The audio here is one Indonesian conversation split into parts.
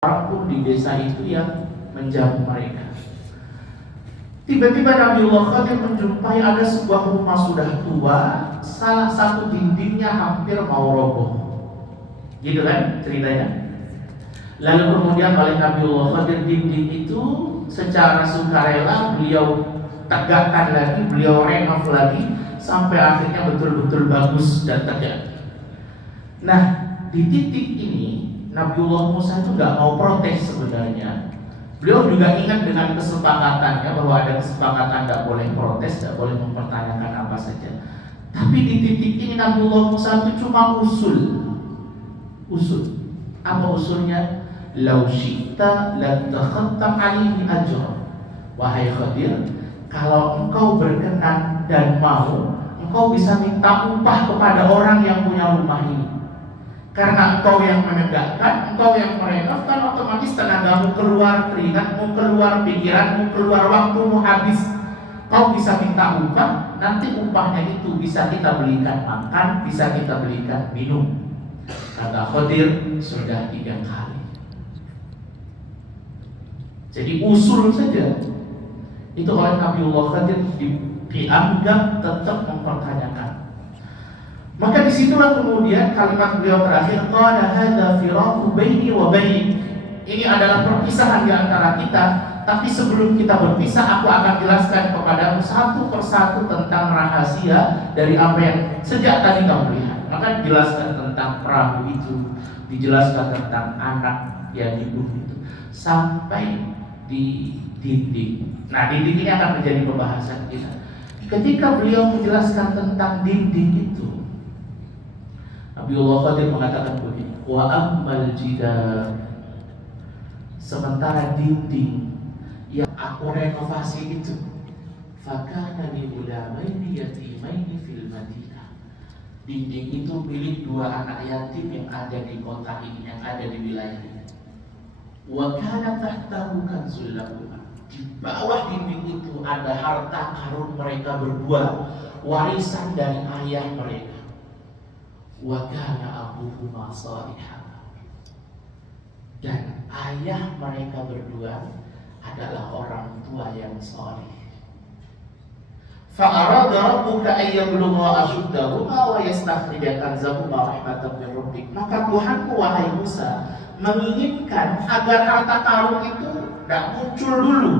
orang pun di desa itu yang menjamu mereka. Tiba-tiba Nabiullah Khadir menjumpai ada sebuah rumah sudah tua, salah satu dindingnya hampir mau roboh. Gitu kan ceritanya. Lalu kemudian oleh Nabiullah Khadir dinding itu secara sukarela beliau tegakkan lagi, beliau renov lagi sampai akhirnya betul-betul bagus dan tegak. Nah, di titik ini Nabiullah Musa itu nggak mau protes sebenarnya. Beliau juga ingat dengan kesepakatannya bahwa ada kesepakatan nggak boleh protes, nggak boleh mempertanyakan apa saja. Tapi di titik ini Nabiullah Musa itu cuma usul. Apa usulnya? Lau syi'ta lattakhadta 'alaihi ajra. Wahai Khadir, kalau engkau berkenan dan mau, engkau bisa minta upah kepada orang yang punya rumah ini. Karena engkau yang menegakkan, engkau yang merenov, kan otomatis tenagamu keluar, keringatmu keluar, pikiranmu keluar, waktumu habis. Kau bisa minta upah, nanti upahnya itu bisa kita belikan makan, bisa kita belikan minum. Kata Khadir, sudah 3 kali. Jadi usul saja itu oleh Nabiullah Khadir dianggap tetap mempertanyakan. Maka disitulah kemudian kalimat beliau terakhir, qala hadza firaqu baini wa bain. Ini adalah perpisahan di antara kita, tapi sebelum kita berpisah aku akan jelaskan kepadamu satu persatu tentang rahasia dari apa yang sejak tadi kamu lihat. Maka dijelaskan tentang perahu itu, dijelaskan tentang anak yang hidup itu, sampai di dinding. Nah, dinding ini akan menjadi pembahasan kita. Ketika beliau menjelaskan tentang dinding itu, Nabiullah Khadir mengatakan begini, wa ammal jidar, sementara dinding yang aku renovasi itu, fakana li ulamaini yatimaini fil Madinah. Dinding itu milik 2 anak yatim yang ada di kota ini, yang ada di wilayah ini. Wa kana tahtahu kanzul lahum. Di bawah dinding itu ada harta karun mereka berdua, warisan dari ayah mereka. Wa kana abuhuma shalihan. Dan ayah mereka berdua adalah orang tua yang saleh. Fa arada rabbuka ay yablugha ashuddahuma wa yastakhrija kanzahuma rahmatan min rabbik. Maka Tuhanmu wahai Musa menginginkan agar harta karun itu tidak muncul dulu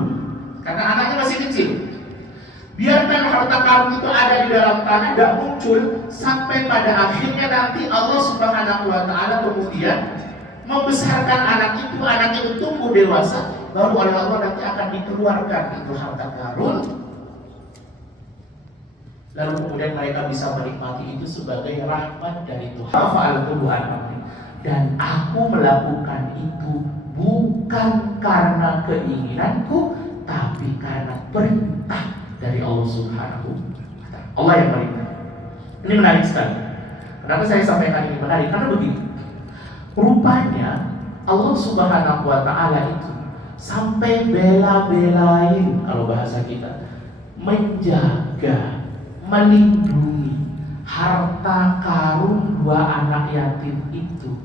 karena anaknya masih kecil. Biarkan harta karun itu ada di dalam tanah, tidak muncul sampai pada akhirnya nanti Allah Subhanahu wa Ta'ala kemudian membesarkan anak itu tumbuh dewasa, baru oleh Allah nanti akan dikeluarkan itu harta karun. Lalu kemudian mereka bisa menikmati itu sebagai rahmat dari Tuhan. Dan aku melakukan itu bukan karena keinginanku, tapi karena perintah dari Allah Subhanahu wa Ta'ala. Allah yang perintah. Ini menarik sekali. Kenapa saya sampaikan ini menarik? Karena begini. Rupanya Allah Subhanahu wa Ta'ala itu sampai bela-belain, kalau bahasa kita, menjaga, melindungi harta karun 2 anak yatim itu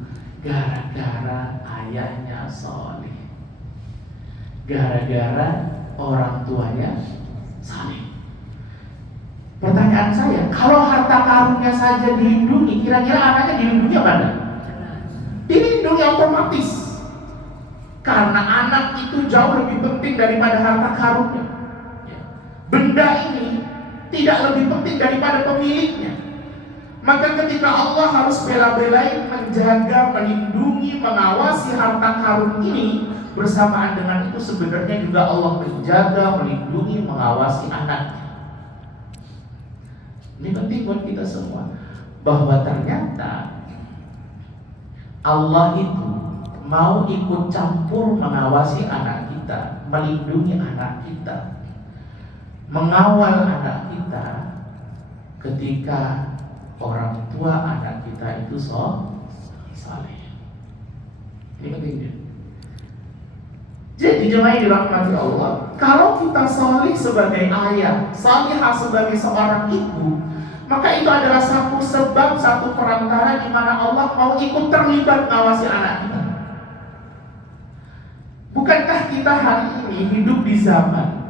gara-gara ayahnya saleh, gara-gara orang tuanya saleh. Pertanyaan saya, kalau harta karunnya saja dilindungi, kira-kira anaknya dilindungi apa enggak? Dilindungi otomatis. Karena anak itu jauh lebih penting daripada harta karunnya. Benda ini tidak lebih penting daripada pemiliknya. Maka ketika Allah harus bela-belain menjaga, melindungi, mengawasi harta karun ini, bersamaan dengan itu sebenarnya juga Allah menjaga, melindungi, mengawasi anaknya. Ini penting buat kita semua, bahwa ternyata Allah itu mau ikut campur mengawasi anak kita, melindungi anak kita, mengawal anak kita ketika orang tua anak kita itu saleh. Ini penting. Jadi jemaah yang dirahmati Allah, kalau kita saleh sebagai ayah, salihah sebagai seorang ibu, maka itu adalah satu sebab, satu perantara di mana Allah mau ikut terlibat mengawasi anak kita. Bukankah kita hari ini hidup di zaman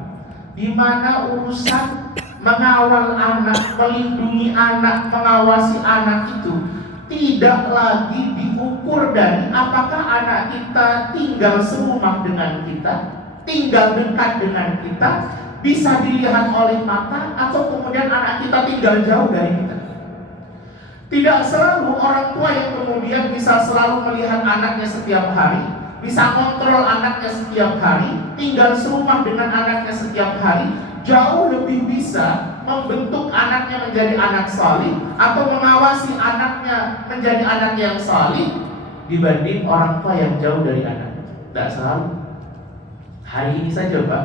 di mana urusan mengawal anak, melindungi anak, mengawasi anak itu tidak lagi diukur dari apakah anak kita tinggal serumah dengan kita, tinggal dekat dengan kita, bisa dilihat oleh mata, atau kemudian anak kita tinggal jauh dari kita. Tidak selalu orang tua yang kemudian bisa selalu melihat anaknya setiap hari, bisa kontrol anaknya setiap hari, tinggal serumah dengan anaknya setiap hari, jauh lebih bisa membentuk anaknya menjadi anak salih atau mengawasi anaknya menjadi anak yang salih dibanding orang tua yang jauh dari anak. Tidak selalu. Hari ini saja Pak,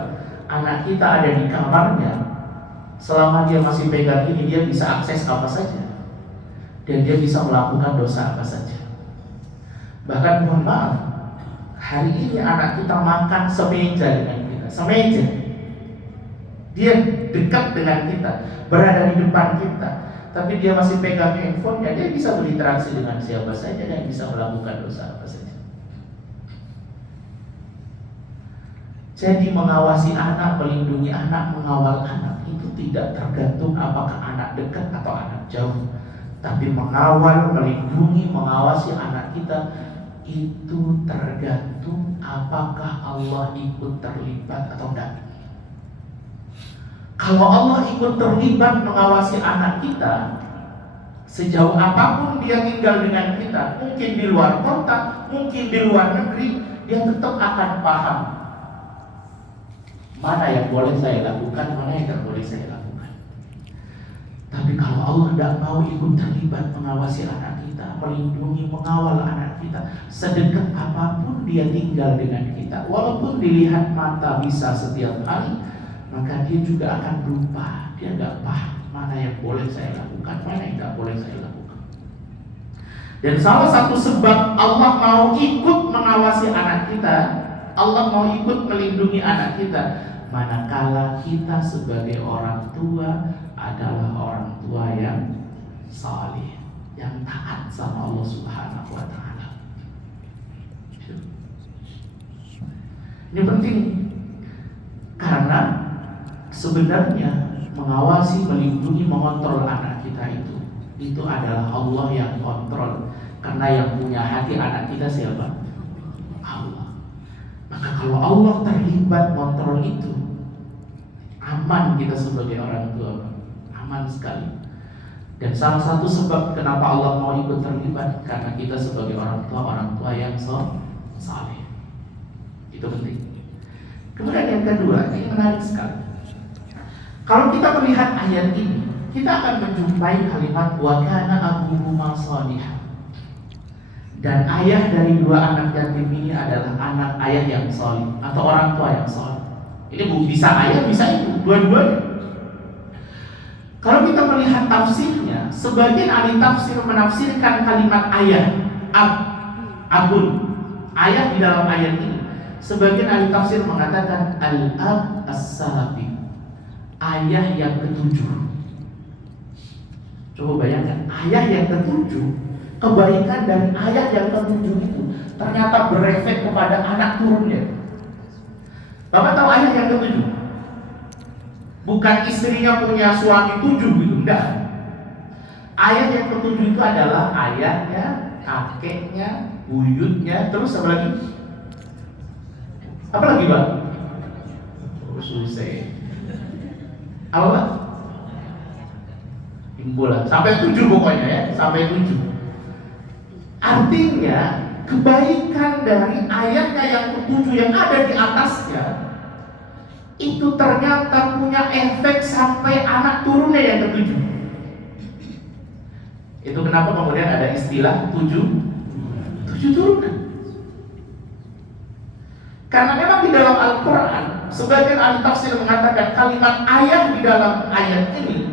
anak kita ada di kamarnya, selama dia masih pegang ini dia bisa akses apa saja, dan dia bisa melakukan dosa apa saja. Bahkan mohon maaf, hari ini anak kita makan semeja dengan kita, semeja. Dia dekat dengan kita, berada di depan kita, tapi dia masih pegang handphonenya, dia bisa berinteraksi dengan siapa saja dan bisa melakukan dosa apa saja. Jadi mengawasi anak, melindungi anak, mengawal anak itu tidak tergantung apakah anak dekat atau anak jauh, tapi mengawal, melindungi, mengawasi anak kita itu tergantung apakah Allah ikut terlibat atau tidak. Kalau Allah ikut terlibat mengawasi anak kita, sejauh apapun dia tinggal dengan kita, mungkin di luar kota, mungkin di luar negeri, dia tetap akan paham mana yang boleh saya lakukan, mana yang tidak boleh saya lakukan. Tapi kalau Allah tidak mau ikut terlibat mengawasi anak kita, melindungi, mengawal anak kita, sedekat apapun dia tinggal dengan kita, walaupun dilihat mata bisa setiap hari, maka dia juga akan lupa. Dia nggak paham mana yang boleh saya lakukan, mana yang tidak boleh saya lakukan. Dan salah satu sebab Allah mau ikut mengawasi anak kita, Allah mau ikut melindungi anak kita, manakala kita sebagai orang tua adalah orang tua yang salih, yang taat sama Allah Subhanahu wa Ta'ala. Ini penting karena sebenarnya mengawasi, melindungi, mengontrol anak kita itu adalah Allah yang kontrol. Karena yang punya hati anak kita siapa? Allah. Maka kalau Allah terlibat kontrol itu, aman kita sebagai orang tua, aman sekali. Dan salah satu sebab kenapa Allah mau ikut terlibat, karena kita sebagai orang tua yang saleh. Itu penting. Kemudian yang kedua, ini menarik sekali. Kalau kita melihat ayat ini, kita akan menjumpai kalimat wa kana abuhuma shalihan. Dan ayah dari dua anak yatim ini adalah anak ayah yang saleh atau orang tua yang saleh. Ini bisa ayah, bisa ibu, dua-duanya. Kalau kita melihat tafsirnya, sebagian ahli tafsir menafsirkan kalimat ayah, abun, ayah di dalam ayat ini. Sebagian ahli tafsir mengatakan al-ab as-sabi, ayah yang ketujuh. Coba bayangkan, ayah yang ketujuh, kebaikan dari ayah yang ketujuh itu ternyata berefek kepada anak turunnya. Bapak tahu ayah yang ketujuh? Bukan istrinya punya suami 7 gitu, enggak. Ayah yang ketujuh itu adalah ayahnya, kakeknya, buyutnya, terus apa lagi? Apa lagi Pak? Susah. Apa Pak? Timbulan. Sampai 7 pokoknya ya, sampai 7. Artinya kebaikan dari ayahnya yang ketujuh yang ada di atasnya itu ternyata punya efek sampai anak turunnya yang ketujuh. Itu kenapa kemudian ada istilah 7 turunan. Karena memang di dalam Al-Quran sebagian ahli tafsir mengatakan kalimat ayah di dalam ayat ini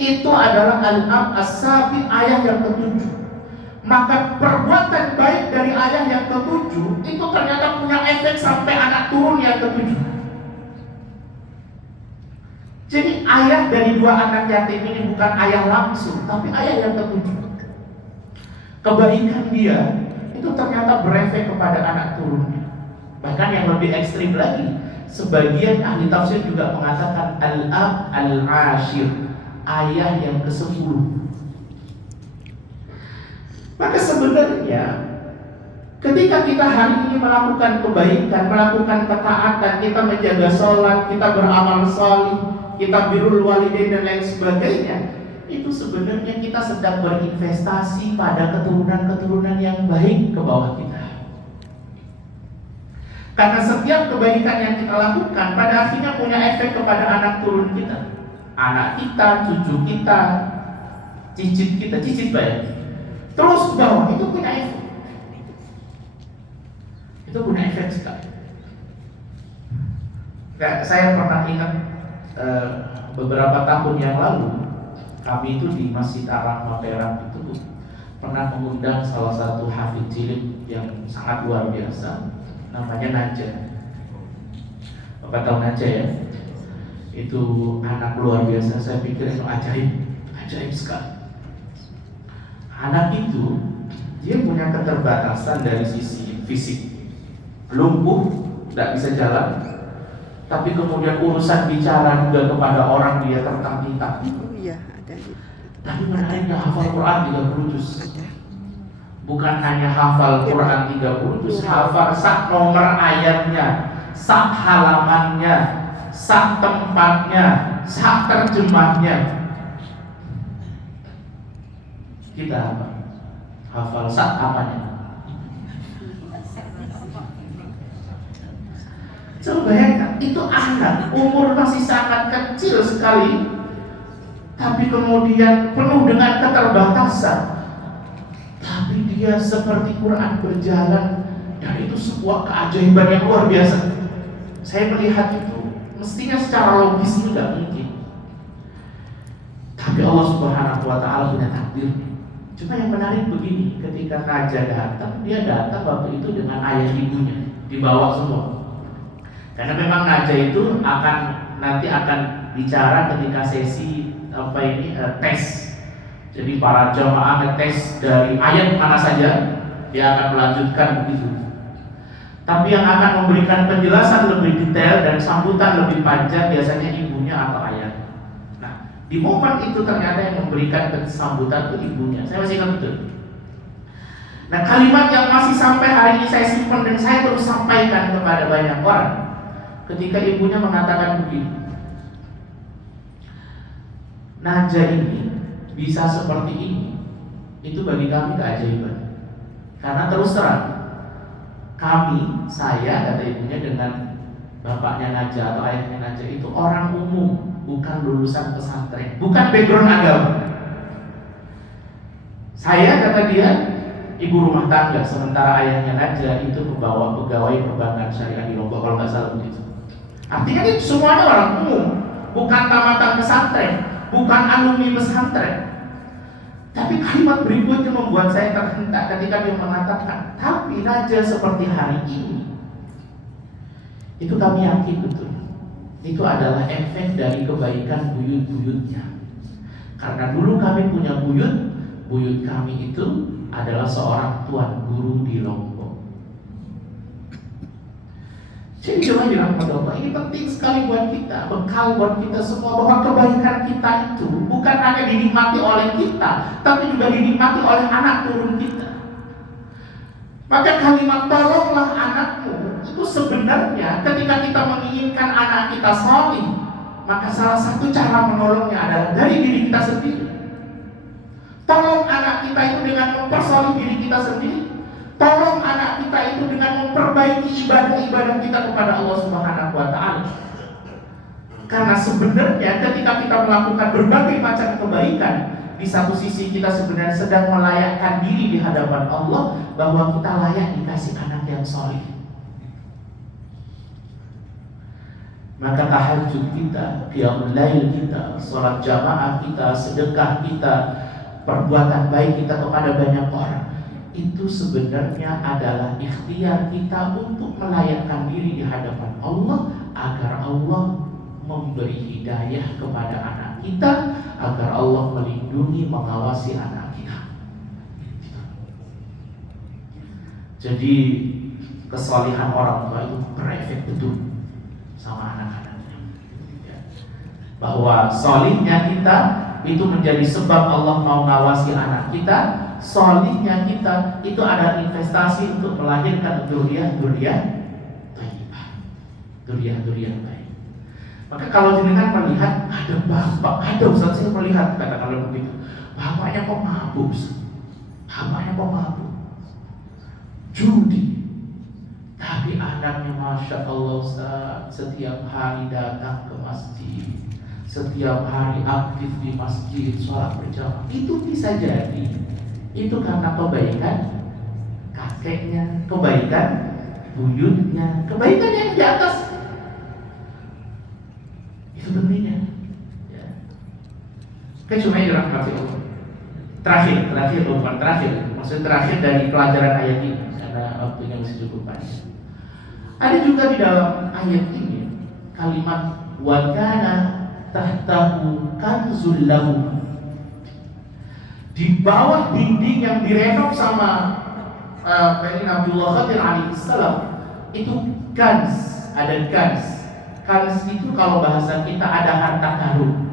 itu adalah al-ab as-sabi, ayah yang ketujuh. Maka perbuatan baik dari ayah yang ketujuh itu ternyata punya efek sampai anak turun yang ketujuh. Jadi ayah dari dua anak yatim ini bukan ayah langsung, tapi ayah yang ketujuh. Kebaikan dia itu ternyata berefek kepada anak turunnya. Bahkan Bahkan yang lebih ekstrim lagi, sebagian ahli tafsir juga mengatakan al-ab al-ashir, ayah yang ke-10. Maka sebenarnya ketika kita hari ini melakukan kebaikan, melakukan ketaatan, kita menjaga sholat, kita beramal salih, kita birrul walidain dan lain sebagainya, itu sebenarnya kita sedang berinvestasi pada keturunan-keturunan yang baik ke bawah kita. Karena setiap kebaikan yang kita lakukan pada akhirnya punya efek kepada anak turun kita, anak kita, cucu kita, cicit baik, terus ke bawah, itu punya efek. Itu punya efek sekali. Saya pernah ingat beberapa tahun yang lalu, kami itu di Masjid Ar-Rahmah Perak itu pernah mengundang salah satu hafidz cilik yang sangat luar biasa, namanya Najah. Bapak tahu Najah ya? Itu anak luar biasa, saya pikir itu ajaib sekali. Anak itu dia punya keterbatasan dari sisi fisik, lumpuh, tidak bisa jalan, tapi kemudian urusan bicara juga kepada orang dia tertantang. Oh iya, ada. Tapi menariknya hafal Quran 30 juz. Bukan hanya hafal Quran 30 juz, hafal sak nomor ayatnya, sak halamannya, sak tempatnya, sak terjemahnya. Kita apa? Hafal sak apanya? Coba bayangkan, itu anak umur masih sangat kecil sekali, tapi kemudian penuh dengan keterbatasan. Tapi dia seperti Quran berjalan, dan itu sebuah keajaiban yang luar biasa. Saya melihat itu, mestinya secara logis itu tidak mungkin. Tapi Allah Subhanahu wa Ta'ala punya takdir. Cuma yang menarik begini, ketika Najah datang, dia datang waktu itu dengan ayah ibunya, dibawa semua. Karena memang Najah itu nanti akan bicara ketika sesi tes. Jadi para jamaah ngetes dari ayat mana saja, dia akan melanjutkan begitu. Tapi yang akan memberikan penjelasan lebih detail dan sambutan lebih panjang biasanya ibunya atau ayah. Nah, di momen itu ternyata yang memberikan sambutan itu ibunya. Saya masih ingat betul. Nah, kalimat yang masih sampai hari ini saya simpan dan saya terus sampaikan kepada banyak orang. Ketika ibunya mengatakan begini, Najah ini bisa seperti ini, itu bagi kami keajaiban. Karena terus terang, saya kata ibunya dengan bapaknya Najah atau ayahnya Najah itu orang umum, bukan lulusan pesantren, bukan background agama. Saya kata dia ibu rumah tangga, sementara ayahnya Najah itu pegawai perbankan syariah di Lombok kalau nggak salah begitu. Artinya itu semuanya orang umum, bukan tamatan pesantren, bukan alumni pesantren. Tapi kalimat berikutnya membuat saya terhentak ketika dia mengatakan, tapi Najah seperti hari ini. Itu kami yakin betul. Itu adalah efek dari kebaikan buyut-buyutnya. Karena dulu kami punya buyut kami itu adalah seorang tuan guru di Lombok. Jadi coba dirahmati Allah, ini penting sekali buat kita, bekal buat kita semua, bahwa kebaikan kita itu bukan hanya dinikmati oleh kita, tapi juga dinikmati oleh anak turun kita. Maka kalimat tolonglah anakmu itu sebenarnya ketika kita menginginkan anak kita salih, maka salah satu cara menolongnya adalah dari diri kita sendiri. Tolong anak kita itu dengan mempersolih diri kita sendiri. Tolong anak kita itu dengan memperbaiki ibadah-ibadah kita kepada Allah Subhanahu wa Ta'ala. Karena sebenarnya ketika kita melakukan berbagai macam kebaikan, di satu sisi kita sebenarnya sedang melayakkan diri di hadapan Allah bahwa kita layak dikasih anak yang soleh. Maka tahajud kita, qiyamul lail kita, sholat jamaah kita, sedekah kita, perbuatan baik kita kepada banyak orang, itu sebenarnya adalah ikhtiar kita untuk melayakkan diri di hadapan Allah agar Allah memberi hidayah kepada anak kita, agar Allah melindungi, mengawasi anak kita. Jadi Kesolihan orang tua itu berefek betul sama anak-anaknya. Bahwa solihnya kita itu menjadi sebab Allah mau ngawasi anak kita. Solihnya kita itu ada investasi untuk melahirkan duriah-duriah thayyibah, duriah-duriah baik. Maka kalau jenengan melihat ada bapak, ada Ustaz saya melihat kata kalau begitu, bapaknya pemabuk, bapaknya pemabuk, judi. Tapi anaknya Masya Allah Ustaz, setiap hari datang ke masjid, setiap hari aktif di masjid, sholat berjamaah. Itu bisa jadi itu karena kebaikan kakeknya, kebaikan buyutnya, kebaikan yang di atas. Itu pentingnya ya. Cuma dirahmati Allah. Terakhir bukan terakhir, maksudnya terakhir dari pelajaran ayat ini karena waktunya masih cukup panjang. Ada juga di dalam ayat ini kalimat wa kana tahtahu kanzul lahum. Di bawah dinding yang direnov sama Nabiullah Khadir alaihissalam itu kans, ada kans. Kans itu kalau bahasa kita ada harta karun.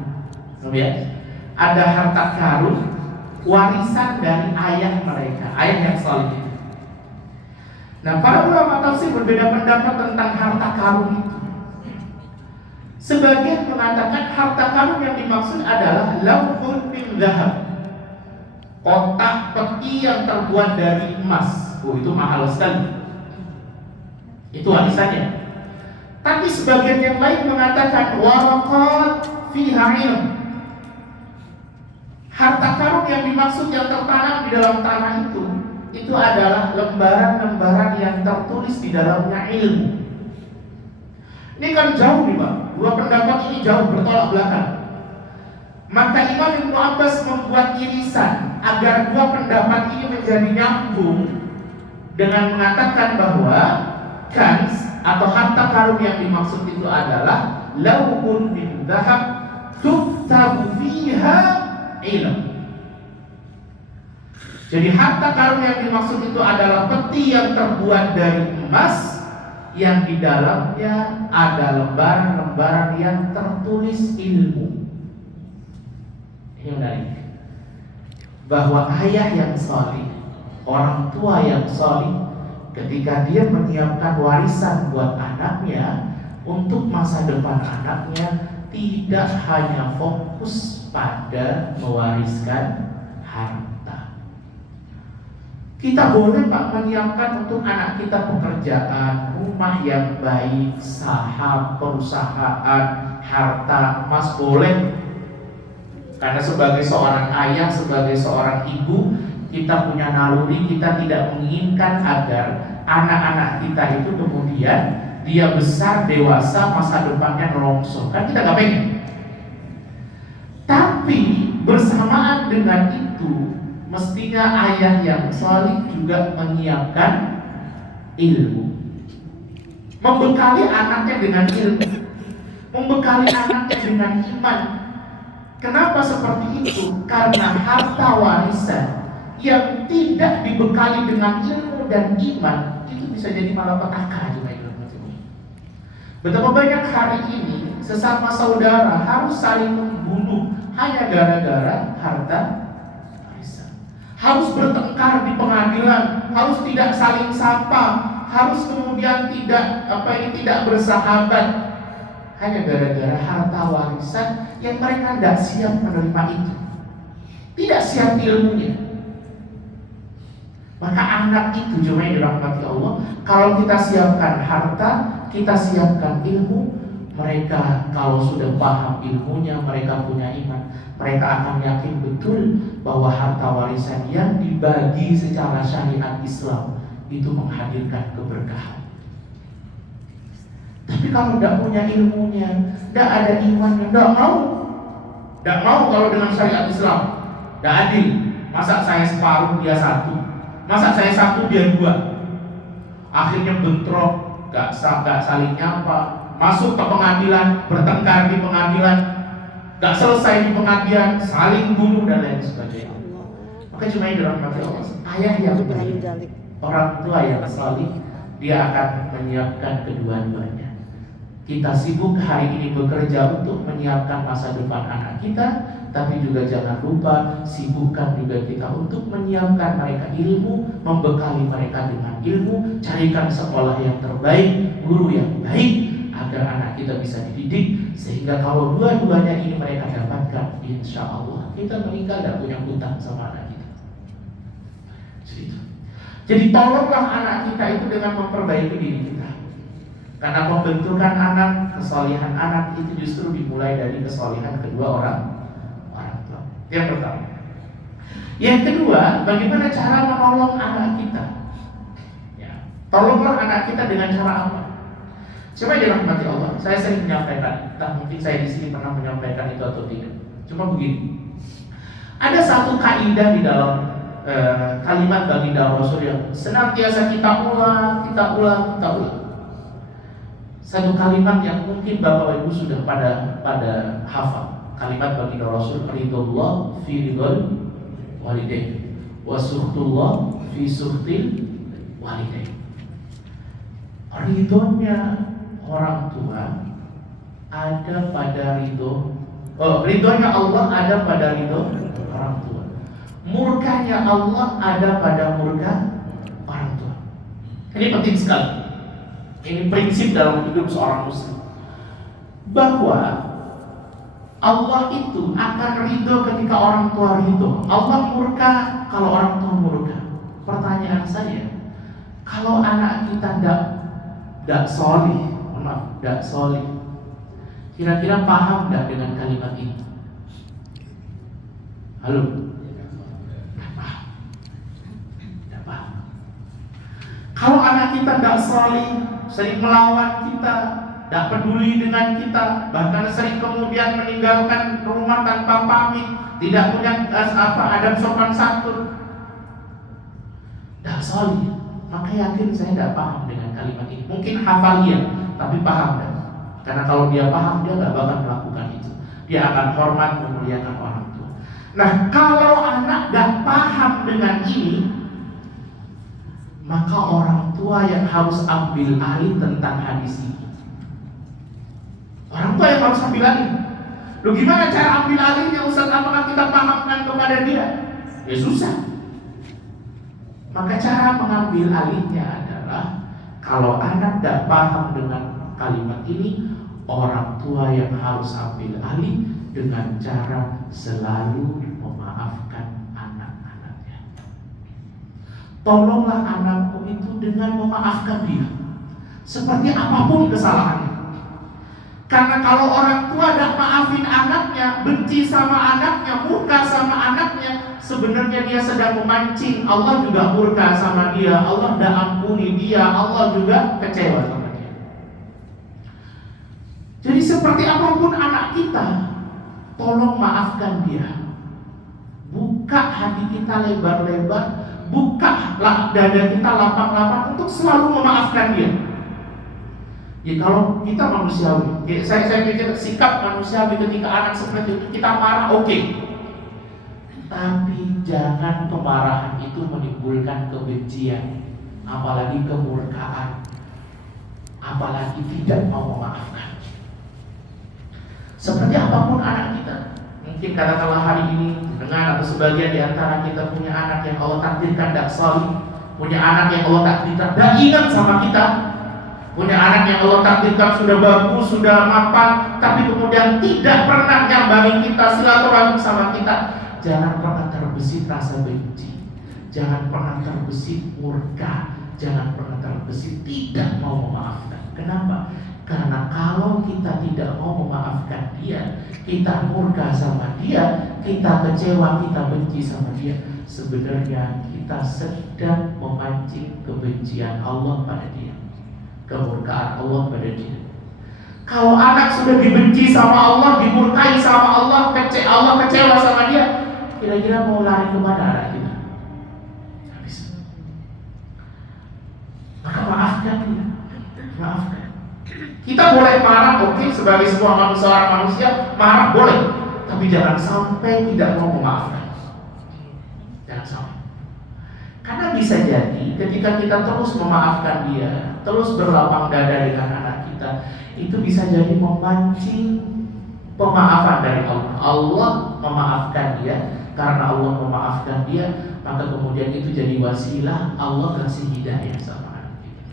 Ya? Ada harta karun warisan dari ayah mereka, ayah yang saleh itu. Nah, para ulama tafsir berbeda pendapat tentang harta karun itu. Sebagian mengatakan harta karun yang dimaksud adalah lauhun min dzahab, kotak peti yang terbuat dari emas. Oh, itu mahal sekali. Itu warisannya. Tapi sebagian yang lain mengatakan waraqat fiha ilm. Harta karun yang dimaksud yang tertanam di dalam tanah itu adalah lembaran-lembaran yang tertulis di dalamnya ilmu. Ini kan jauh nih Pak, dua pendapat ini jauh bertolak belakang. Maka Imam Ibnu Abbas membuat irisan agar dua pendapat ini menjadi nyambung dengan mengatakan bahwa kans atau harta karun yang dimaksud itu adalah lauhun min dzahab tuktabu fiha ilm. Jadi harta karun yang dimaksud itu adalah peti yang terbuat dari emas yang di dalamnya ada lembaran-lembaran yang tertulis ilmu. Ini menarik. Bahwa ayah yang salih, orang tua yang salih, ketika dia menyiapkan warisan buat anaknya untuk masa depan anaknya, tidak hanya fokus pada mewariskan harta. Kita boleh Pak menyiapkan untuk anak kita pekerjaan, rumah yang baik, saham, perusahaan, harta, emas boleh. Karena sebagai seorang ayah, sebagai seorang ibu, kita punya naluri, kita tidak menginginkan agar anak-anak kita itu kemudian dia besar, dewasa, masa depannya nerongsong. Kan kita gak pengen. Tapi bersamaan dengan itu, mestinya ayah yang salih juga menyiapkan ilmu, membekali anaknya dengan ilmu, membekali anaknya dengan iman. Kenapa seperti itu? Karena harta warisan yang tidak dibekali dengan ilmu dan iman itu bisa jadi malapetaka. Betapa banyak hari ini sesama saudara harus saling membunuh hanya gara-gara harta warisan. Harus bertengkar di pengadilan, harus tidak saling sapa, harus kemudian tidak bersahabat hanya gara-gara harta warisan yang mereka tidak siap menerima itu, tidak siap ilmunya. Maka anak itu cuma yang dirahmati Allah. Kalau kita siapkan harta, kita siapkan ilmu, mereka kalau sudah paham ilmunya, mereka punya iman, mereka akan yakin betul bahwa harta warisan yang dibagi secara syariat Islam itu menghadirkan keberkahan. Tapi kalau tidak punya ilmunya, tidak ada imannya, tidak mau kalau dengan syariat Islam, tidak adil. Masa saya separuh dia satu, masa saya satu dia dua, akhirnya bentrok, gak saling nyapa, masuk ke pengadilan, bertengkar di pengadilan, gak selesai di pengadilan, saling bunuh dan lain sebagainya. Maka cuma yang dirahmati Allah, ayah yang baik, orang tua yang salih, Dia akan menyiapkan kedua-duanya. Kita sibuk hari ini bekerja untuk menyiapkan masa depan anak kita, tapi juga jangan lupa sibukkan juga kita untuk menyiapkan mereka ilmu, membekali mereka dengan ilmu, carikan sekolah yang terbaik, guru yang baik, agar anak kita bisa dididik, sehingga kalau dua-duanya ini mereka dapatkan, insya Allah kita meninggal dan punya hutang sama anak kita. Jadi tolonglah anak kita itu dengan memperbaiki diri kita. Karena pembentukan anak, kesalehan anak itu justru dimulai dari kesalehan kedua orang tua. Yang pertama. Yang kedua, bagaimana cara menolong anak kita? Ya, tolonglah anak kita dengan cara apa? Coba dirahmati Allah. Saya sering menyampaikan, entah mungkin saya di sini pernah menyampaikan itu atau tidak. Cuma begini. Ada satu kaidah di dalam kalimat baginda Rasul yang senantiasa kita ulang. Satu kalimat yang mungkin Bapak Ibu sudah pada hafal. Kalimat baginda Rasul, ridullah fi ridul walidain wa suhtullah fi suhtil walidain. Ridhonya orang tua ada pada ridhonya Allah ada pada ridho orang tua. Murkanya Allah ada pada murka orang tua. Ini penting sekali. Ini prinsip dalam hidup seorang muslim, bahwa Allah itu akan ridho ketika orang tua ridho. Allah murka kalau orang tua murka. Pertanyaan saya, kalau anak kita tidak solih, kira-kira paham tidak dengan kalimat ini? Halo? Kalau anak kita tidak solih, sering melawan kita, tidak peduli dengan kita, bahkan sering kemudian meninggalkan rumah tanpa pamit, tidak punya adab sopan santun, tidak solih, maka yakin saya tidak paham dengan kalimat ini. Mungkin hafal dia, tapi paham tidak? Karena kalau dia paham, dia tidak bakal melakukan itu. Dia akan hormat memuliakan orang tua. Nah, kalau anak tidak paham dengan ini, maka orang tua yang harus ambil alih tentang hadis ini. Orang tua yang harus ambil alih. Loh, gimana cara ambil alihnya Ustaz? Apakah kita pahamkan kepada dia? Ya susah. Maka cara mengambil alihnya adalah, kalau anak tidak paham dengan kalimat ini, orang tua yang harus ambil alih dengan cara selalu memaafkan. Tolonglah anakku itu dengan memaafkan dia, seperti apapun kesalahannya. Karena kalau orang tua tidak maafin anaknya, benci sama anaknya, murka sama anaknya, sebenarnya dia sedang memancing Allah juga murka sama dia, Allah tidak ampuni dia, Allah juga kecewa sama dia. Jadi seperti apapun anak kita, tolong maafkan dia. Buka hati kita lebar-lebar, bukalah dada kita lapang-lapang untuk selalu memaafkan dia. Ya, kalau kita manusiawi, saya pikir sikap manusiawi ketika anak seperti itu, kita marah, oke. Tapi jangan kemarahan itu menimbulkan kebencian, apalagi kemurkaan, apalagi tidak mau memaafkan. Seperti apapun anak kita, mungkin katakanlah hari ini dengan atau sebagian di antara kita punya anak yang Allah takdirkan tidak salih, punya anak yang Allah takdirkan tidak ingat sama kita, punya anak yang Allah takdirkan sudah bagus, sudah mapan, tapi kemudian tidak pernah nyambarin kita, silaturahmi sama kita. Jangan pernah terbesit rasa benci, jangan pernah terbesit murka, jangan pernah terbesit tidak mau memaafkan. Kenapa? Karena kalau kita tidak mau memaafkan dia, kita murka sama dia, kita kecewa, kita benci sama dia, sebenarnya kita sedang memancing kebencian Allah pada dia, kemurkaan Allah pada dia. Kalau anak sudah dibenci sama Allah, dimurkai sama Allah, Allah kecewa sama dia, kira-kira mau lari kemana anak kita? Habis. Maka maafkan dia, maafkan. Kita boleh marah, oke, sebagai sebuah manusia marah boleh, tapi jangan sampai tidak mau memaafkan. Jangan sampai. Karena bisa jadi ketika kita terus memaafkan dia, terus berlapang dada dengan anak kita, itu bisa jadi memancing pemaafan dari Allah. Allah memaafkan dia, karena Allah memaafkan dia, maka kemudian itu jadi wasilah Allah kasih hidayah sama anak kita.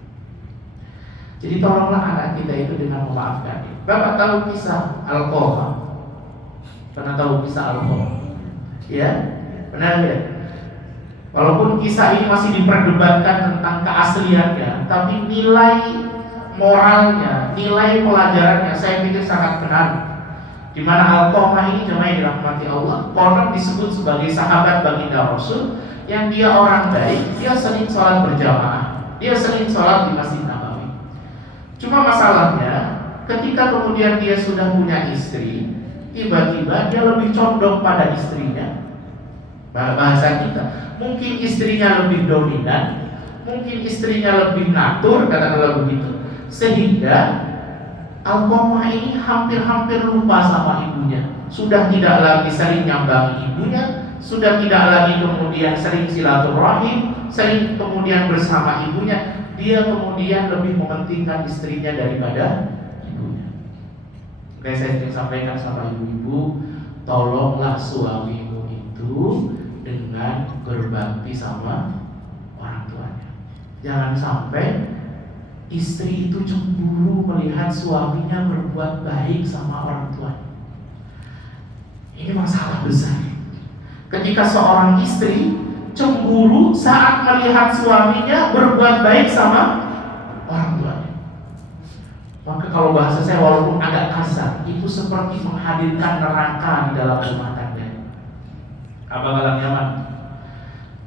Jadi tolonglah anak kita itu dengan memaafkan dia. Bapak tahu kisah Alqamah? Pernah tahu kisah Alqamah? Ya, benar ya. Walaupun kisah ini masih diperdebatkan tentang keasliannya, tapi nilai moralnya, nilai pelajarannya saya pikir sangat benar. Di mana Alqamah ini jemaah yang dirahmati Allah, konon disebut sebagai sahabat baginda Rasul, yang dia orang baik, dia sering sholat berjamaah, dia sering sholat di Masjid Nabawi. Cuma masalahnya, ketika kemudian dia sudah punya istri, tiba-tiba dia lebih condong pada istrinya. Bahasa kita, mungkin istrinya lebih dominan, mungkin istrinya lebih ngatur, katakanlah begitu, sehingga Alqamah ini hampir-hampir lupa sama ibunya. Sudah tidak lagi sering nyambangi ibunya, sudah tidak lagi kemudian sering silaturahim, sering kemudian bersama ibunya. Dia kemudian lebih mementingkan istrinya daripada ibunya. Oke, saya ingin sampaikan sama ibu-ibu, tolonglah suamimu itu dengan berbakti sama orang tuanya. Jangan sampai istri itu cemburu melihat suaminya berbuat baik sama orang tuanya. Ini masalah besar. Ketika seorang istri cemburu saat melihat suaminya berbuat baik sama orang tuanya, maka kalau bahasa saya walaupun agak kasar, itu seperti menghadirkan neraka di dalam rumah tangga. Abang-abang nyaman.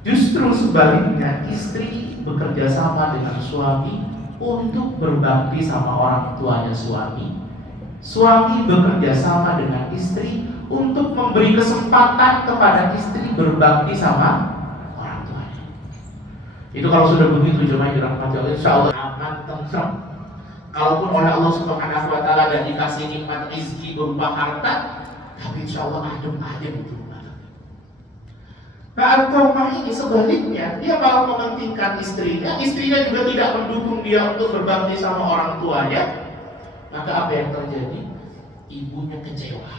Justru sebaliknya, istri bekerja sama dengan suami untuk berbakti sama orang tuanya suami. Suami bekerja sama dengan istri untuk memberi kesempatan kepada istri berbakti sama orang tuanya. Itu kalau sudah begitu jemaah dirahmati Allah, insyaallah aman tentram. Kalaupun oleh Allah Subhanahu wa taala dan dikasih nikmat rezeki berupa harta, tapi insyaallah adem-adem itu. Nah, Alqamah ini sebaliknya, dia malah mementingkan istrinya juga tidak mendukung dia untuk berbakti sama orang tuanya. Maka apa yang terjadi? Ibunya kecewa.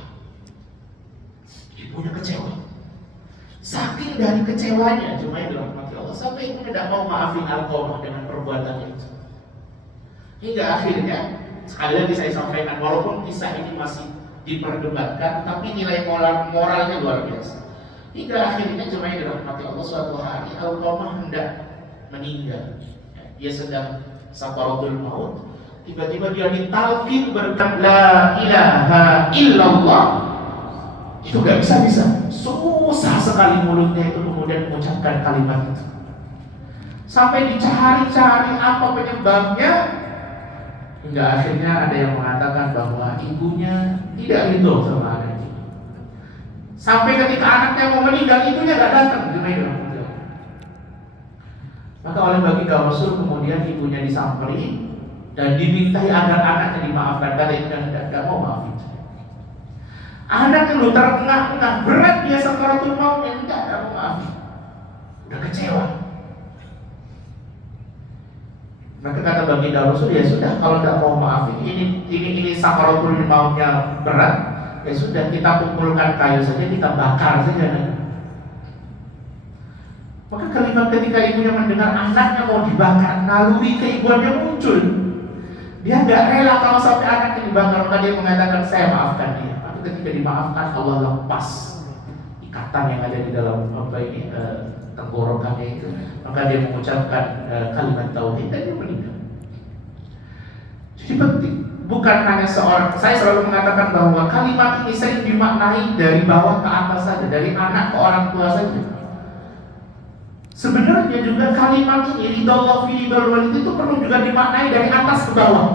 Saking dari kecewanya, cuma yang dirahmati Allah, sampai ibunya tidak mau maafin Alqamah dengan perbuatannya itu. Hingga akhirnya, sekali lagi saya sampaikan, walaupun kisah ini masih diperdebatkan, tapi nilai moralnya luar biasa. Hingga akhirnya jemaah yang dirahmati Allah, suatu hari Alqamah hendak meninggal. Dia sedang sakaratul maut. Tiba-tiba dia ditalqin berkata la ilaha illallah. Itu gak bisa. Susah sekali mulutnya itu kemudian mengucapkan kalimat itu. Sampai dicari-cari apa penyebabnya. Hingga akhirnya ada yang mengatakan bahwa ibunya tidak ridho sama anaknya. Sampai ketika anaknya mau meninggal, ibunya gak datang. Maka oleh baginda Rasul kemudian ibunya disamperin dan dimintai agar anaknya dimaafkan. Kata ibunya tidak mau maafin. Anaknya lu terengah-engah, berat dia sakaratul maut, tidak mau maafin. Udah kecewa. Maka kata baginda Rasul, ya sudah, kalau tidak mau maafin, ini sakaratul mautnya berat. Ya sudah, kita kumpulkan kayu saja, kita bakar saja. Maka kalimat ketika ibunya mendengar anaknya mau dibakar, naluri keibuannya muncul. Dia tidak rela kalau sampai anaknya dibakar, maka dia mengatakan saya maafkan dia. Tapi ketika dimaafkan, Allah lepas ikatan yang ada di dalam tenggorokannya itu. Maka dia mengucapkan kalimat tauhid dan dia meninggal. Jadi penting. Bukan hanya seorang, saya selalu mengatakan bahwa kalimat ini sering dimaknai dari bawah ke atas saja, dari anak ke orang tua saja. Sebenarnya juga kalimat ini ridallah fi ridal walid itu perlu juga dimaknai dari atas ke bawah.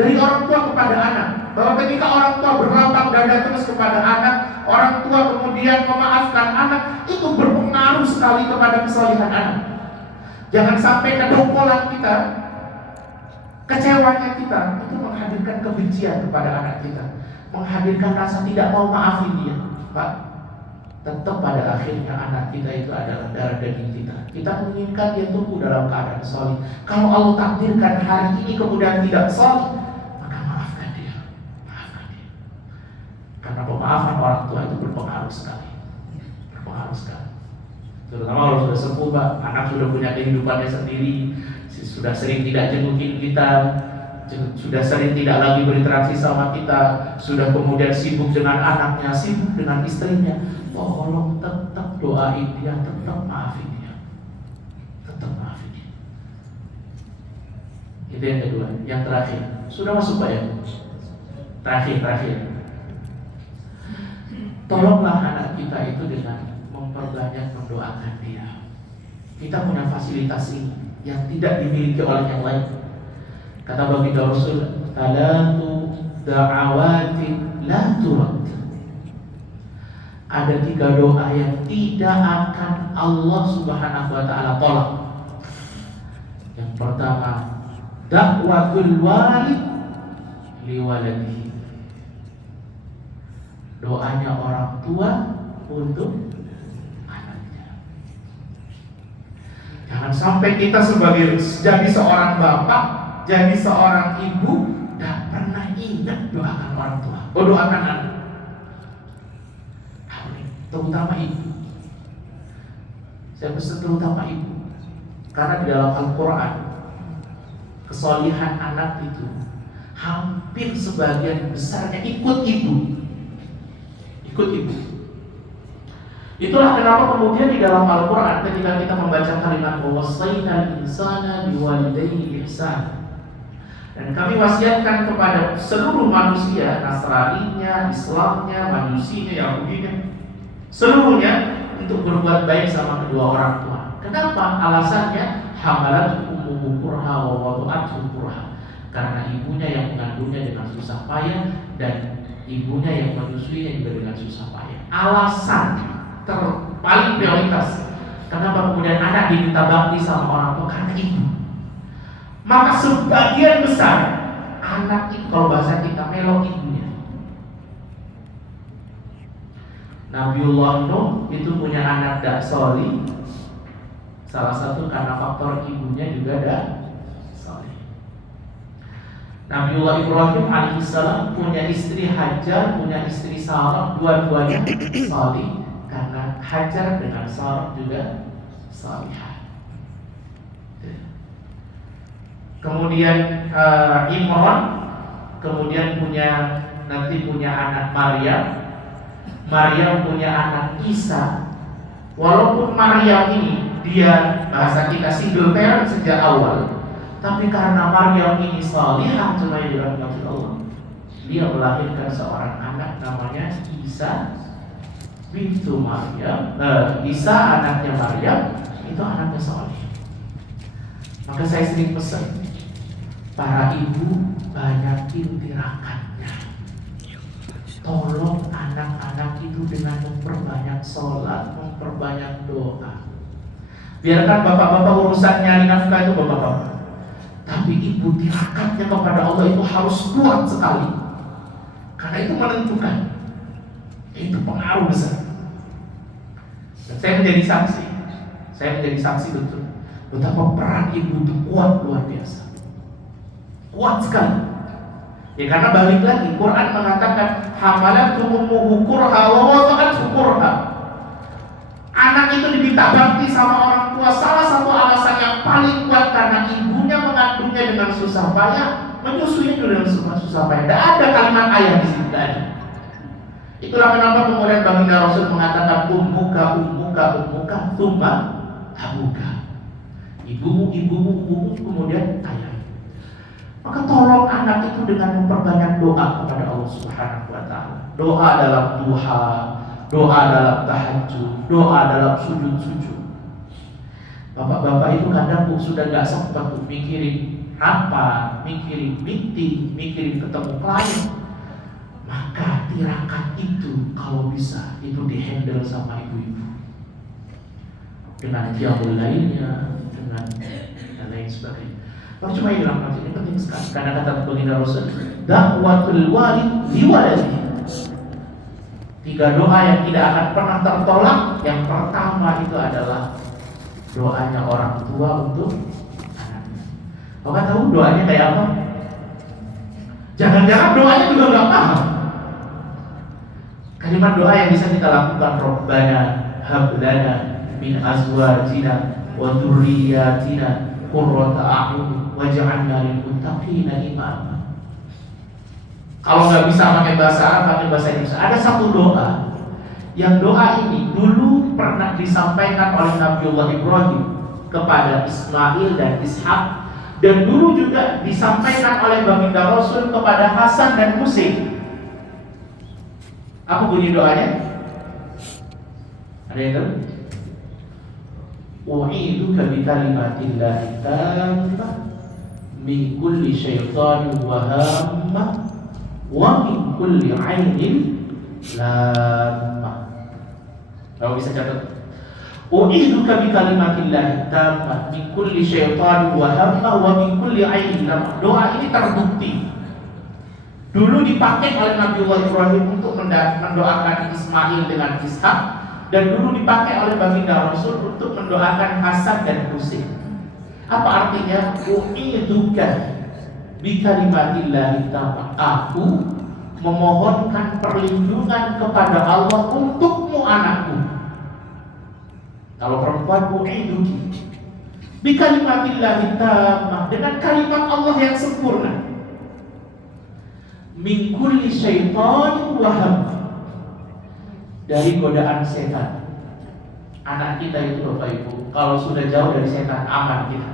Dari orang tua kepada anak. Bahwa ketika orang tua berlapang dada terus kepada anak, orang tua kemudian memaafkan anak, itu berpengaruh sekali kepada kesalehan anak. Jangan sampai kedongkolan kita, kecewanya kita itu menghadirkan kebencian kepada anak kita, menghadirkan rasa tidak mau maafin dia. Pak, tetap pada akhirnya anak kita itu adalah darah daging kita. Kita menginginkan dia tumbuh dalam keadaan soleh. Kalau Allah takdirkan hari ini kemudian tidak soleh, maka maafkan dia. Maafkan dia. Karena pemaafan orang tua itu berpengaruh sekali. Berpengaruh sekali. Terutama kalau sudah sepuh, Pak, anak sudah punya kehidupannya sendiri, sudah sering tidak jengukin kita, sudah sering tidak lagi berinteraksi sama kita, sudah kemudian sibuk dengan anaknya, sibuk dengan istrinya. Tolong tetap doain dia, tetap maafin dia, tetap maafin dia. Itu yang kedua. Yang terakhir, sudah masuk Pak ya? Terakhir. Tolonglah anak kita itu dengan memperbanyak mendoakan dia. Kita punya fasilitas ini yang tidak dimiliki oleh yang lain. Kata baginda Rasul, "Talatu da'awatin la turad." Ada 3 doa yang tidak akan Allah Subhanahu wa taala tolak. Yang pertama, da'watul walid liwaladihi. Doanya orang tua untuk anaknya. Jangan sampai kita sebagai jadi seorang bapak, jadi seorang ibu, tidak pernah ingat doakan orang tua, doakan anak. Terutama ibu. Saya pesan terutama ibu, karena di dalam Al-Quran kesolihan anak itu hampir sebagian besarnya ikut ibu. Ikut ibu. Itulah kenapa kemudian di dalam Al-Quran ketika kita membaca kalimat wasainal insana biwalidayhi ihsana, dan kami wasiatkan kepada seluruh manusia, Nasraninya, Islamnya, Majusinya, Yahudinya, seluruhnya untuk berbuat baik sama kedua orang tua. Kenapa? Alasannya hamalat ummuhu kurha wa wadu'athu kurha. Karena ibunya yang mengandungnya dengan susah payah dan ibunya yang menyusuinya juga dengan susah payah. Alasan paling prioritas kenapa kemudian anak diminta bakti sama orang tua, karena ibu. Maka sebagian besar anak itu, kalau bahasa kita, melok ibunya. Nabiullah Nuh itu punya anak dak solih, salah satu karena faktor ibunya juga dak solih. Nabiullah Ibrahim alaihissalam punya istri Hajar, punya istri Sarah, dua-duanya solih, karena Hajar dengan Sarah juga solihah. Kemudian Imran kemudian nanti punya anak Maryam. Maryam punya anak Isa. Walaupun Maryam ini dia bahasa kita single parent sejak awal, tapi karena Maryam ini salihah cuma dirahmati Allah, dia melahirkan seorang anak namanya Isa bintu Maryam. Isa anaknya Maryam itu anaknya salih. Maka saya sering pesan para ibu banyakin tirakannya. Tolong anak-anak itu dengan memperbanyak sholat, memperbanyak doa. Biarkan bapak-bapak urusan nyari nafkah itu bapak-bapak, tapi ibu tirakatnya kepada Allah itu harus kuat sekali, karena itu menentukan, itu pengaruh besar. Dan saya menjadi saksi betul betapa peran ibu itu kuat, luar biasa, kuat sekali. Ya karena balik lagi Quran mengatakan hamalat ummuhu kurha wa wada'athu kurha. Anak itu diminta bakti sama orang tua, salah satu alasan yang paling kuat karena ibunya mengandungnya dengan susah payah, menyusuinya juga dengan susah payah. Tidak ada kalimat ayah di sini, tidak ada. Itulah kenapa kemudian baginda Rasul mengatakan ummuka tsumma abuka. Ibumu kemudian ayah. Maka tolong anak itu dengan memperbanyak doa kepada Allah Subhanahu wa taala. Doa dalam duha, doa dalam tahajud, doa dalam sujud-sujud. Bapak-bapak itu kadang sudah gak sempat mikirin apa, mikirin meeting, mikirin ketemu klien. Maka tirakat itu kalau bisa itu dihandle sama ibu-ibu. Dengan qiyamul lailnya, dengan dan lain sebagainya. Cuma ini dalam ini penting sekali, karena kata baginda Rasul, dakwatul walid liwaladihi. 3 doa yang tidak akan pernah tertolak. Yang pertama itu adalah doanya orang tua untuk anaknya. Bapak tahu doanya kayak apa? Jangan-jangan doanya juga nggak paham. Kalimat doa yang bisa kita lakukan, Rabbana hab lana min azwajina wa dzurriyyatina qurrata a'yun waj'alna lil muttaqina imama. Kalau nggak bisa pakai bahasa Arab, pakai bahasa Indonesia. Ada satu doa yang doa ini dulu pernah disampaikan oleh Nabiullah Ibrahim kepada Ismail dan Ishak, dan dulu juga disampaikan oleh baginda Rasul kepada Hasan dan Husain. Apa bunyi doanya? Ada yang tahu? U'iduka bi kalimatillahi tammah min kulli syaitanin wa hammah wa min kulli 'ainin lamah. Kalau bisa catat. U'iduka bi kalimatillahi tammah min kulli syaitanin wa hammah wa min kulli 'ainin lamah. Doa ini terbukti dulu dipakai oleh Nabiullah Ibrahim untuk mendoakan Ismail dengan Ishak, dan dulu dipakai oleh baginda Rasul untuk mendoakan Hasan dan Husain. Apa artinya? U'iduka bi kalimatillahi tammah. Aku memohonkan perlindungan kepada Allah untukmu anakku. Kalau perempuan, u'iduki bi kalimatillahi tammah, dengan kalimat Allah yang sempurna. Min kulli syaitanin wa hammah, dari godaan setan. Anak kita itu Bapak Ibu, kalau sudah jauh dari setan, aman kita.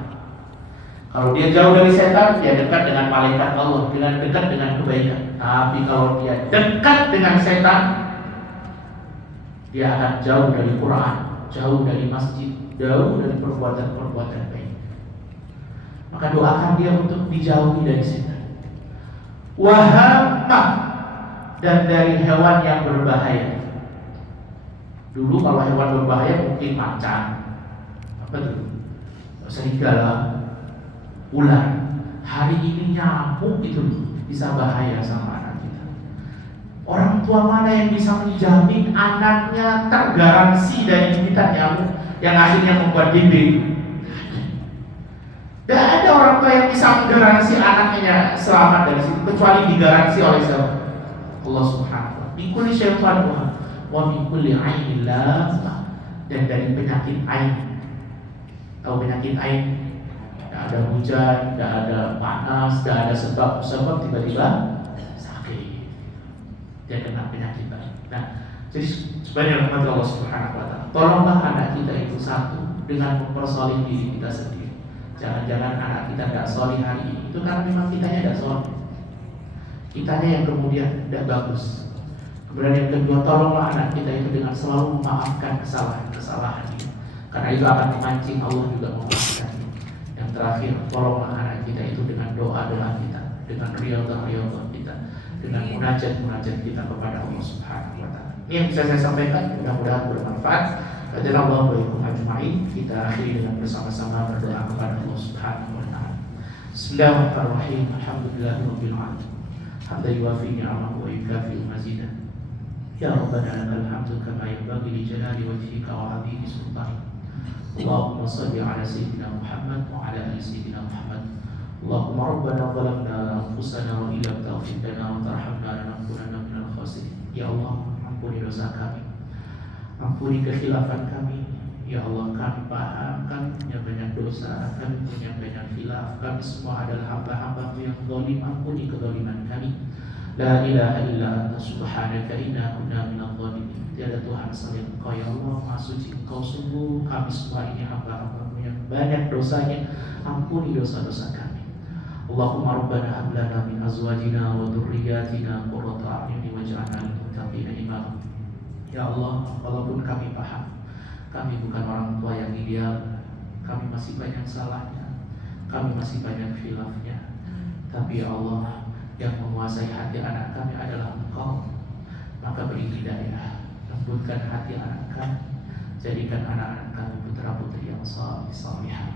Kalau dia jauh dari setan, dia dekat dengan malaikat Allah, dengan dekat dengan kebaikan. Tapi kalau dia dekat dengan setan, dia akan jauh dari Quran, jauh dari masjid, jauh dari perbuatan-perbuatan baik. Maka doakan dia untuk dijauhi dari setan. Wahamah, dan dari hewan yang berbahaya. Dulu kalau hewan berbahaya mungkin macan, apa tuh, serigala, ular. Hari ini nyamuk itu bisa bahaya sama anak kita. Orang tua mana yang bisa menjamin anaknya tergaransi dari gigitan nyamuk yang akhirnya membuat DB? Tidak ada orang tua yang bisa menggaransi anaknya selamat dari situ, kecuali digaransi oleh siapa? Allah Subhanahu wa ta'ala. Min kulli syaitan wa min kulli 'ainin lamah, dan dari penyakit ain. Tahu penyakit ain? Tidak ada hujan, tidak ada panas, tidak ada sebab tiba-tiba sakit. Dia kena penyakit ain. Nah, jadi sebenarnya rahmat Allah Subhanahu wa ta'ala, tolonglah anak kita itu satu dengan mempersoleh diri kita sendiri. Jangan-jangan anak kita tidak soleh hari ini itu karena memang kitanya tidak soleh, kitanya yang kemudian tidak bagus. Kemudian yang kedua, tolonglah anak kita itu dengan selalu memaafkan kesalahan-kesalahannya, karena itu akan memancing Allah juga memaafkan. Yang terakhir, tolonglah anak kita itu dengan doa-doa kita, dengan riyadhah kita, dengan munajat-munajat kita kepada Allah Subhanahu wa ta'ala. Ini yang bisa saya sampaikan, mudah-mudahan bermanfaat. Qadarallahu wa iyyakum ajma'in. Kita akhiri dengan bersama-sama berdoa kepada Allah Subhanahu wa ta'ala. Bismillahirrahmanirrahim. Alhamdulillahirabbil alamin. Hamdan yuwafi ni'amahu wa yukafi mazidah. Ya Rabbana lakal hamdu kama yanbaghi li jalali wajhika wa 'azimi sultanik. Allahumma shalli 'ala sayyidina Muhammad wa 'ala ali sayyidina Muhammad. Allahumma rabbana zalamna anfusana wa illam taghfir lana wa tarhamna lanakunanna minal khasirin. Ya Allah, ampuni dosa kami, ampuni kekhilafan kami. Ya Allah, kami paham kami punya banyak dosa, kami punya banyak khilaf, kami semua adalah hamba-hamba-Mu yang zalim. Ampuni kezaliman kami. La ilaha illa anta subhanaka inna kunna minadh dhalimin. Tiada Tuhan selain Engkau ya Allah, Maha Suci Engkau. Sungguh kami semua ini hamba-hamba-Mu yang banyak dosanya. Ampuni dosa-dosa kami. Allahumma rabbana hab lana min azwajina wa dzurriyyatina qurrata a'yun waj'alna lil muttaqina imama. Ya Allah, walaupun kami paham kami bukan orang tua yang ideal, kami masih banyak salahnya, kami masih banyak khilafnya, tapi ya Allah, yang menguasai hati anak kami adalah Engkau. Maka beri hidayah, lembutkan hati anak kami, jadikan anak-anak kami putra-putri yang salihah.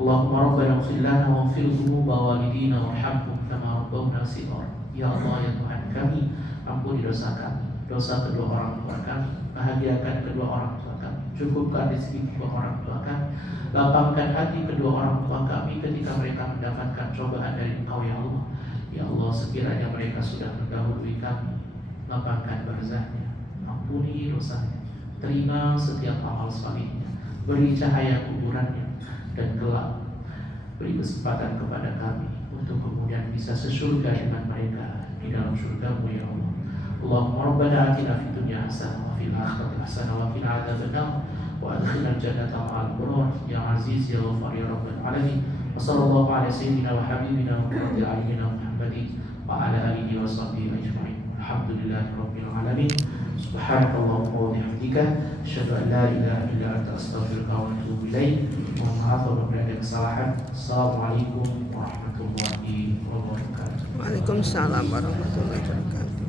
Allahumma rabbana ighfir lana waghfir dzunuba walidina warhamhum kama rabbawna shighara. Ya Allah, ya Tuhan kami, ampuni dosa kami, dosa kedua orang tua kami, bahagiakan kedua orang tua kami, cukupkan rezeki kedua orang tua kami, lapangkan hati kedua orang tua kami ketika mereka mendapatkan cobaan dari Engkau ya Allah. Ya Allah, sekiranya mereka sudah mendahului kami, lapangkan barzahnya, ampuni dosanya, terima setiap amal salihnya, beri cahaya kuburannya, dan kelak beri kesempatan kepada kami untuk kemudian bisa sesurga dengan mereka di dalam surga-Mu ya Allah. Allahumma rabbana atina fid dunya hasanah wa fil akhirati hasanah wa qina adzabannar wa adkhilna jannata ma'al abrar ya aziz ya ghafar ya rabbal alamin. Wa sallallahu ala sayyidina wa habibina wa qurrati a'yunina Muhammadin wa ala alihi wa sahbihi ajma'in. Alhamdulillahi rabbil alamin. Subhanakallahumma wa bihamdika asyhadu an la ilaha illa anta astaghfiruka wa atubu ilaik. Mohon maaf apabila ada kesalahan. Assalamualaikum warahmatullahi wabarakatuh. Waalaikumsalam warahmatullahi wabarakatuh.